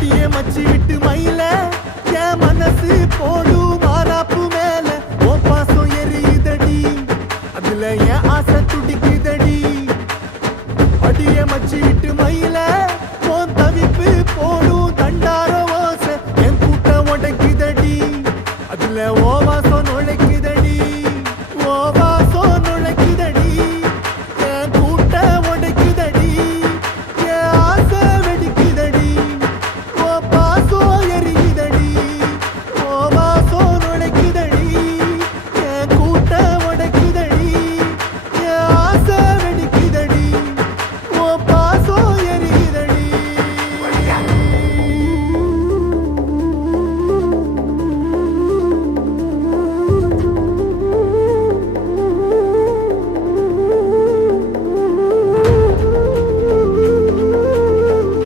அடியே மச்சி விட்டு மயில என் மனசு போடு மாறாப்பு மேல ஓ பாசம் எரியுதடி அதுல என் ஆசை துடிக்குதடி அடியே மச்சி விட்டு